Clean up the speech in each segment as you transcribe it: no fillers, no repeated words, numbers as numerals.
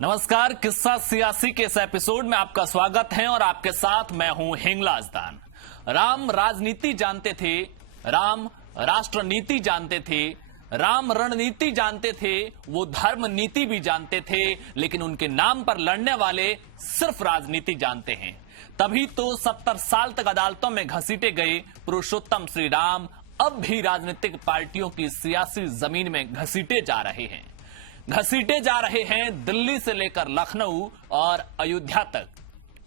नमस्कार, किस्सा सियासी के इस एपिसोड में आपका स्वागत है और आपके साथ मैं हूं हिंगलाज दान। राम राजनीति जानते थे, राम राष्ट्र नीति जानते थे, राम रणनीति जानते थे, वो धर्म नीति भी जानते थे, लेकिन उनके नाम पर लड़ने वाले सिर्फ राजनीति जानते हैं। तभी तो 70 साल तक अदालतों में घसीटे गए पुरुषोत्तम श्री राम अब भी राजनीतिक पार्टियों की सियासी जमीन में घसीटे जा रहे हैं दिल्ली से लेकर लखनऊ और अयोध्या तक।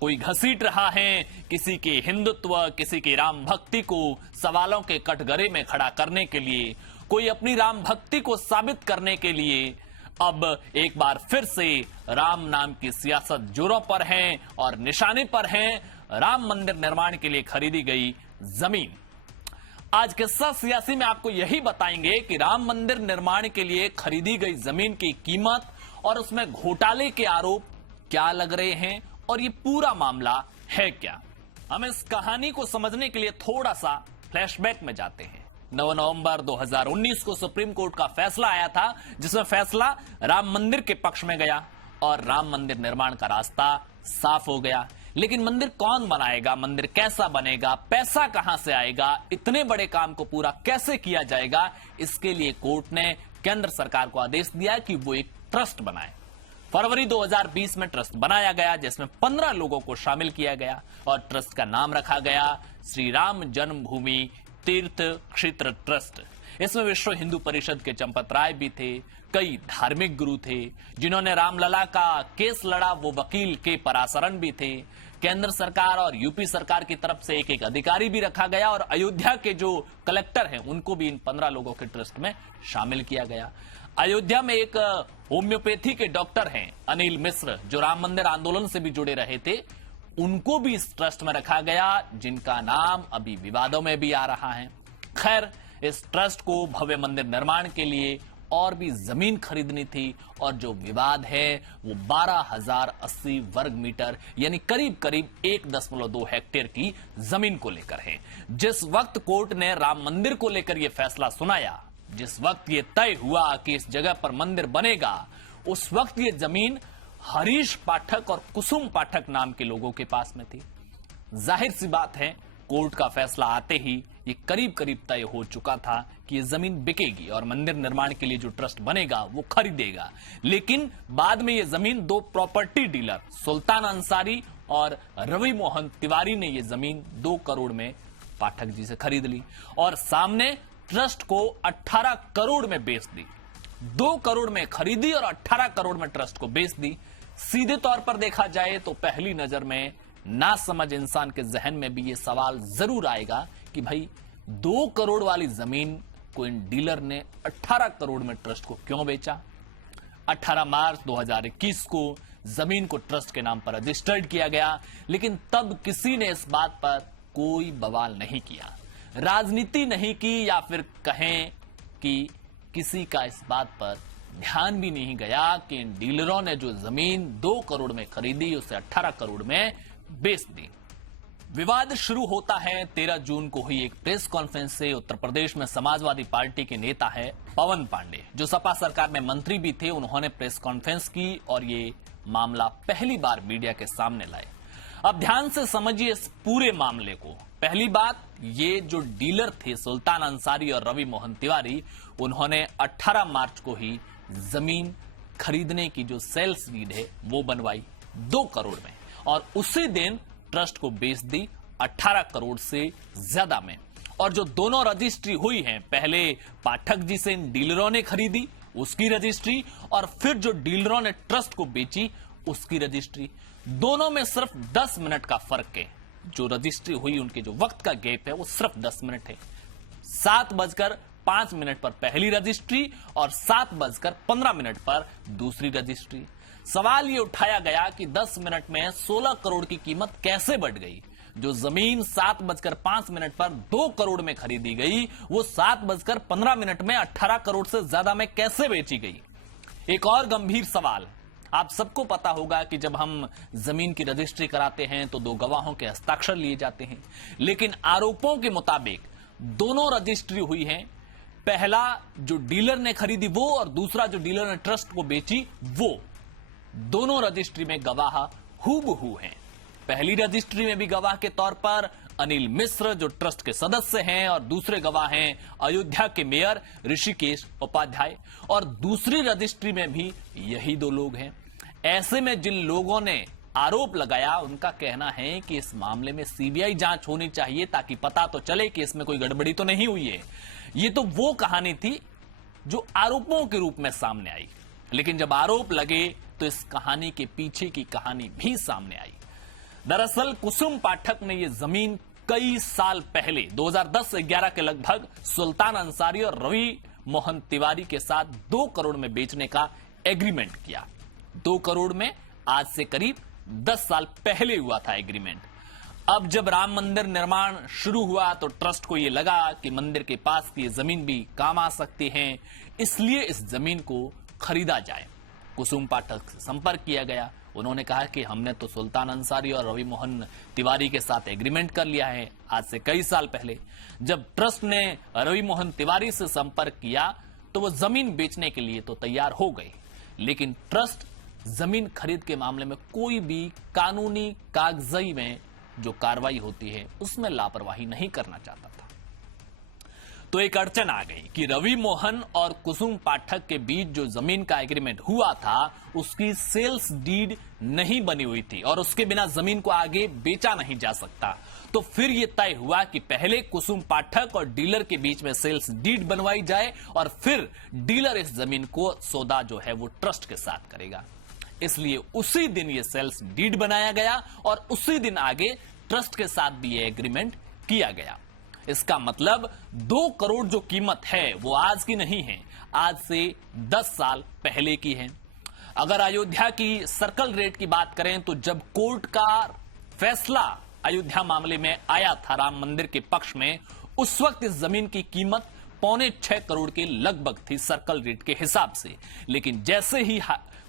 कोई घसीट रहा है किसी के हिंदुत्व, किसी की राम भक्ति को सवालों के कटघरे में खड़ा करने के लिए, कोई अपनी राम भक्ति को साबित करने के लिए। अब एक बार फिर से राम नाम की सियासत जोरों पर है और निशाने पर है राम मंदिर निर्माण के लिए खरीदी गई जमीन। आज किस्सा सियासी में आपको यही बताएंगे कि राम मंदिर निर्माण के लिए खरीदी गई जमीन की कीमत और उसमें घोटाले के आरोप क्या लग रहे हैं और ये पूरा मामला है क्या। हम इस कहानी को समझने के लिए थोड़ा सा फ्लैशबैक में जाते हैं। 9 नवंबर 2019 को सुप्रीम कोर्ट का फैसला आया था, जिसमें फैसला राम मंदिर के पक्ष में गया और राम मंदिर निर्माण का रास्ता साफ हो गया। लेकिन मंदिर कौन बनाएगा, मंदिर कैसा बनेगा, पैसा कहां से आएगा, इतने बड़े काम को पूरा कैसे किया जाएगा, इसके लिए कोर्ट ने केंद्र सरकार को आदेश दिया कि वो एक ट्रस्ट बनाए। फरवरी 2020 में ट्रस्ट बनाया गया, जिसमें 15 लोगों को शामिल किया गया और ट्रस्ट का नाम रखा गया श्री राम जन्मभूमि तीर्थ क्षेत्र ट्रस्ट। इसमें विश्व हिंदू परिषद के चंपत राय भी थे, कई धार्मिक गुरु थे, जिन्होंने रामलला का केस लड़ा वो वकील के पराशरण भी थे। केंद्र सरकार और यूपी सरकार की तरफ से एक अधिकारी भी रखा गया और अयोध्या के जो कलेक्टर हैं उनको भी इन 15 लोगों के ट्रस्ट में शामिल किया गया। अयोध्या में एक होम्योपैथी के डॉक्टर हैं अनिल मिश्र, जो राम मंदिर आंदोलन से भी जुड़े रहे थे, उनको भी इस ट्रस्ट में रखा गया, जिनका नाम अभी विवादों में भी आ रहा है। खैर, इस ट्रस्ट को भव्य मंदिर निर्माण के लिए और भी जमीन खरीदनी थी और जो विवाद है वो 12,080 वर्ग मीटर यानी करीब करीब 1.2 हेक्टेयर की जमीन को लेकर है। जिस वक्त कोर्ट ने राम मंदिर को लेकर यह फैसला सुनाया, जिस वक्त ये तय हुआ कि इस जगह पर मंदिर बनेगा, उस वक्त ये जमीन हरीश पाठक और कुसुम पाठक नाम के लोगों के पास में थी। जाहिर सी बात है, कोर्ट का फैसला आते ही ये करीब करीब तय हो चुका था कि ये जमीन बिकेगी और मंदिर निर्माण के लिए जो ट्रस्ट बनेगा वो खरीदेगा। लेकिन बाद में ये जमीन दो प्रॉपर्टी डीलर सुल्तान अंसारी और रवि मोहन तिवारी ने ये जमीन 2 करोड़ में पाठक जी से खरीद ली और सामने ट्रस्ट को 18 करोड़ में बेच दी। 2 करोड़ में खरीदी और 18 करोड़ में ट्रस्ट को बेच दी। सीधे तौर पर देखा जाए तो पहली नजर में ना समझ इंसान के जहन में भी ये सवाल जरूर आएगा कि भाई 2 करोड़ वाली जमीन को इन डीलर ने 18 करोड़ में ट्रस्ट को क्यों बेचा। 18 मार्च 2021 को जमीन को ट्रस्ट के नाम पर रजिस्टर्ड किया गया, लेकिन तब किसी ने इस बात पर कोई बवाल नहीं किया, राजनीति नहीं की, या फिर कहें कि किसी का इस बात पर ध्यान भी नहीं गया कि इन डीलरों ने जो जमीन 2 करोड़ में खरीदी उसे 18 करोड़ में बेच दी। विवाद शुरू होता है 13 जून को हुई एक प्रेस कॉन्फ्रेंस से। उत्तर प्रदेश में समाजवादी पार्टी के नेता है पवन पांडे, जो सपा सरकार में मंत्री भी थे, उन्होंने प्रेस कॉन्फ्रेंस की और ये मामला पहली बार मीडिया के सामने लाए। अब ध्यान से समझिए इस पूरे मामले को। पहली बात, ये जो डीलर थे सुल्तान अंसारी और रवि मोहन तिवारी, उन्होंने 18 मार्च को ही जमीन खरीदने की जो सेल्स डीड है वो बनवाई 2 करोड़ में और उसी दिन ट्रस्ट को बेच दी 18 करोड़ से ज्यादा में। और जो दोनों रजिस्ट्री हुई है, पहले पाठक जी से इन डीलरों ने खरीदी उसकी रजिस्ट्री और फिर जो डीलरों ने ट्रस्ट को बेची उसकी रजिस्ट्री, दोनों में सिर्फ 10 मिनट का फर्क है। जो रजिस्ट्री हुई उनके जो वक्त का गैप है वो सिर्फ 10 मिनट है। 7:05 पर पहली रजिस्ट्री और 7:15 पर दूसरी रजिस्ट्री। सवाल ये उठाया गया कि 10 मिनट में 16 करोड़ की कीमत कैसे बढ़ गई। जो जमीन 7:05 पर 2 करोड़ में खरीदी गई, वो 7:15 में 18 करोड़ से ज्यादा में कैसे बेची गई। एक और गंभीर सवाल, आप सबको पता होगा कि जब हम जमीन की रजिस्ट्री कराते हैं तो 2 गवाहों के हस्ताक्षर लिए जाते हैं, लेकिन आरोपों के मुताबिक दोनों रजिस्ट्री हुई है। पहला जो डीलर ने खरीदी वो और दूसरा जो डीलर ने ट्रस्ट को बेची वो। दोनों रजिस्ट्री में गवाह हूबहू हैं। पहली रजिस्ट्री में भी गवाह के तौर पर अनिल मिश्र जो ट्रस्ट के सदस्य हैं और दूसरे गवाह हैं अयोध्या के मेयर ऋषिकेश उपाध्याय, और दूसरी रजिस्ट्री में भी यही दो लोग हैं। ऐसे में जिन लोगों ने आरोप लगाया उनका कहना है कि इस मामले में सीबीआई जांच होनी चाहिए ताकि पता तो चले कि इसमें कोई गड़बड़ी तो नहीं हुई है। ये तो वो कहानी थी जो आरोपों के रूप में सामने आई, लेकिन जब आरोप लगे तो इस कहानी के पीछे की कहानी भी सामने आई। दरअसल कुसुम पाठक ने ये जमीन कई साल पहले 2010-11 के लगभग सुल्तान अंसारी और रवि मोहन तिवारी के साथ 2 करोड़ में बेचने का एग्रीमेंट किया। 2 करोड़ में आज से करीब 10 साल पहले हुआ था एग्रीमेंट। अब जब राम मंदिर निर्माण शुरू हुआ तो ट्रस्ट को यह लगा कि मंदिर के पास की जमीन भी काम आ सकती है, इसलिए इस जमीन को खरीदा जाए। कुसुम पाठक से संपर्क किया गया। उन्होंने कहा कि हमने तो सुल्तान अंसारी और रवि मोहन तिवारी के साथ एग्रीमेंट कर लिया है आज से कई साल पहले। जब ट्रस्ट ने रवि मोहन तिवारी से संपर्क किया तो वो जमीन बेचने के लिए तो तैयार हो गए, लेकिन ट्रस्ट जमीन खरीद के मामले में कोई भी कानूनी कागजाई में जो कार्रवाई होती है उसमें लापरवाही नहीं करना चाहता था। तो एक अड़चन आ गई कि रवि मोहन और कुसुम पाठक के बीच जो जमीन का एग्रीमेंट हुआ था उसकी सेल्स डीड नहीं बनी हुई थी और उसके बिना जमीन को आगे बेचा नहीं जा सकता। तो फिर यह तय हुआ कि पहले कुसुम पाठक और डीलर के बीच में सेल्स डीड बनवाई जाए और फिर डीलर इस जमीन को सौदा जो है वो ट्रस्ट के साथ करेगा। इसलिए उसी दिन ये सेल्स डीड बनाया गया और उसी दिन आगे ट्रस्ट के साथ भी ये एग्रीमेंट किया गया। इसका मतलब 2 करोड़ जो कीमत है वो आज की नहीं है, आज से 10 साल पहले की है। अगर अयोध्या की सर्कल रेट की बात करें तो जब कोर्ट का फैसला अयोध्या मामले में आया था राम मंदिर के पक्ष में, उस वक्त इस जमीन की कीमत 5.25 करोड़ के लगभग थी सर्कल रेट के हिसाब से। लेकिन जैसे ही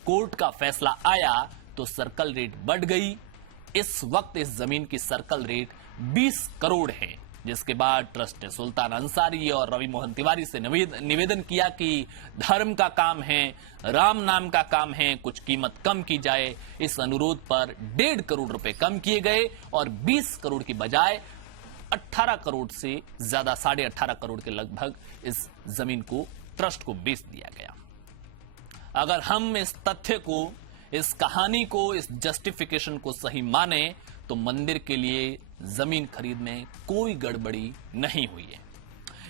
कोर्ट का फैसला आया तो सर्कल रेट बढ़ गई। इस वक्त इस जमीन की सर्कल रेट 20 करोड़ है, जिसके बाद ट्रस्ट ने सुल्तान अंसारी और रवि मोहन तिवारी से निवेदन किया कि धर्म का काम है, राम नाम का काम है, कुछ कीमत कम की जाए। इस अनुरोध पर 1.5 करोड़ रुपए कम किए गए और 20 करोड़ की बजाय 18 करोड़ से ज्यादा 18.5 करोड़ के लगभग इस जमीन को ट्रस्ट को बेच दिया गया। अगर हम इस तथ्य को, इस कहानी को, इस जस्टिफिकेशन को सही माने तो मंदिर के लिए जमीन खरीद में कोई गड़बड़ी नहीं हुई है।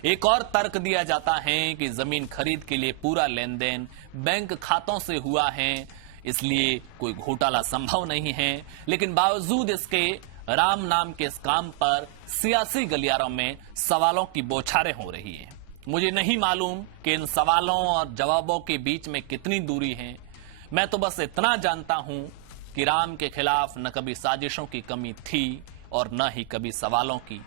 एक और तर्क दिया जाता है कि जमीन खरीद के लिए पूरा लेन देन बैंक खातों से हुआ है, इसलिए कोई घोटाला संभव नहीं है। लेकिन बावजूद इसके राम नाम के इस काम पर सियासी गलियारों में सवालों की बौछारें हो रही हैं। मुझे नहीं मालूम कि इन सवालों और जवाबों के बीच में कितनी दूरी है। मैं तो बस इतना जानता हूं कि राम के खिलाफ न कभी साजिशों की कमी थी और न ही कभी सवालों की।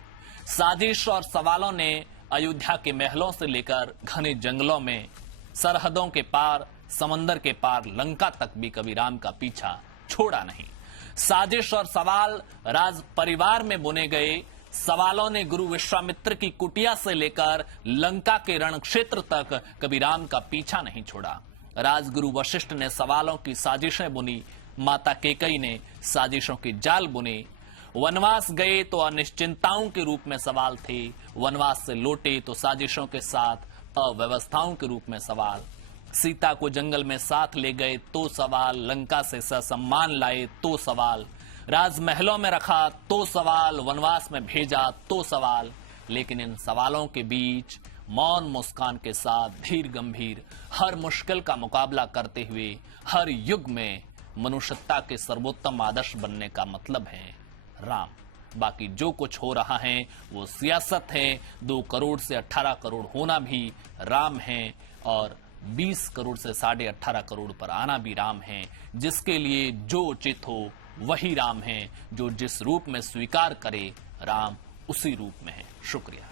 साजिश और सवालों ने अयोध्या के महलों से लेकर घने जंगलों में, सरहदों के पार, समंदर के पार, लंका तक भी कभी राम का पीछा छोड़ा नहीं। साजिश और सवाल राज परिवार में बुने गए। सवालों ने गुरु विश्वामित्र की कुटिया से लेकर लंका के रण क्षेत्र तक कभी राम का पीछा नहीं छोड़ा। राजगुरु वशिष्ठ ने सवालों की साजिशें बुनी, माता केकई ने साजिशों के जाल बुने। वनवास गए तो अनिश्चिंताओं के रूप में सवाल थे, वनवास से लौटे तो साजिशों के साथ अव्यवस्थाओं के रूप में सवाल। सीता को जंगल में साथ ले गए तो सवाल, लंका से ससम्मान लाए तो सवाल, राजमहलों में रखा तो सवाल, वनवास में भेजा तो सवाल। लेकिन इन सवालों के बीच मौन मुस्कान के साथ धीर गंभीर हर मुश्किल का मुकाबला करते हुए हर युग में मनुष्यता के सर्वोत्तम आदर्श बनने का मतलब है राम। बाकी जो कुछ हो रहा है वो सियासत है। 2 करोड़ से 18 करोड़ होना भी राम है और 20 करोड़ से 18.5 करोड़ पर आना भी राम है। जिसके लिए जो उचित हो वही राम है, जो जिस रूप में स्वीकार करे राम उसी रूप में है। शुक्रिया।